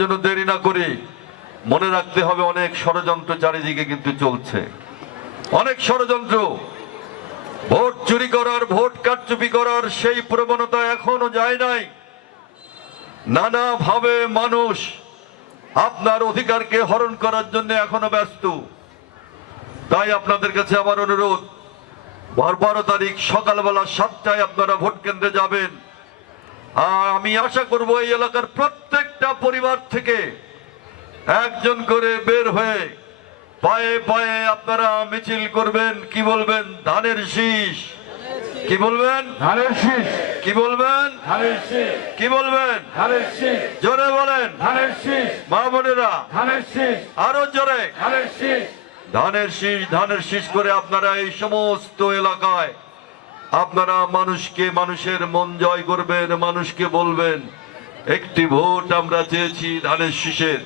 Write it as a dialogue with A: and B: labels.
A: যেন দেরি না করি। মনে রাখতে হবে অনেক ষড়যন্ত্র চারিদিকে কিন্তু চলছে। অনেক ষড়যন্ত্র। ভোট চুরি করার, ভোট কারচুপি করার সেই প্রবণতা এখনও যায় নাই। নানাভাবে মানুষ আপনার অধিকারকে হরণ করার জন্য এখনও ব্যস্ত। তাই আপনাদের কাছে আমার অনুরোধ বারো তারিখ সকালবেলা সাতটায় আপনারা ভোট কেন্দ্রে যাবেন। আর আমি আশা করব এই এলাকার প্রত্যেকটা পরিবার থেকে একজন করে বের হয়ে পায়ে পায়ে আপনারা মিছিল করবেন কি বলবেন? ধানের শীষ। কি বলবেন?
B: ধানের শীষ।
A: কি বলবেন?
B: ধানের শীষ।
A: কি বলবেন?
B: ধানের শীষ।
A: জোরে বলেন।
B: ধানের শীষ।
A: মা বোনেরা।
B: ধানের শীষ।
A: আরও জোরে।
B: ধানের শীষ।
A: ধানের শীষ ধানের শীষ করে আপনারা এই সমস্ত এলাকায় আপনারা মানুষকে মানুষের মন জয় করবেন মানুষকে বলবেন একটি ভোট আমরা চেয়েছি ধানের শীষের।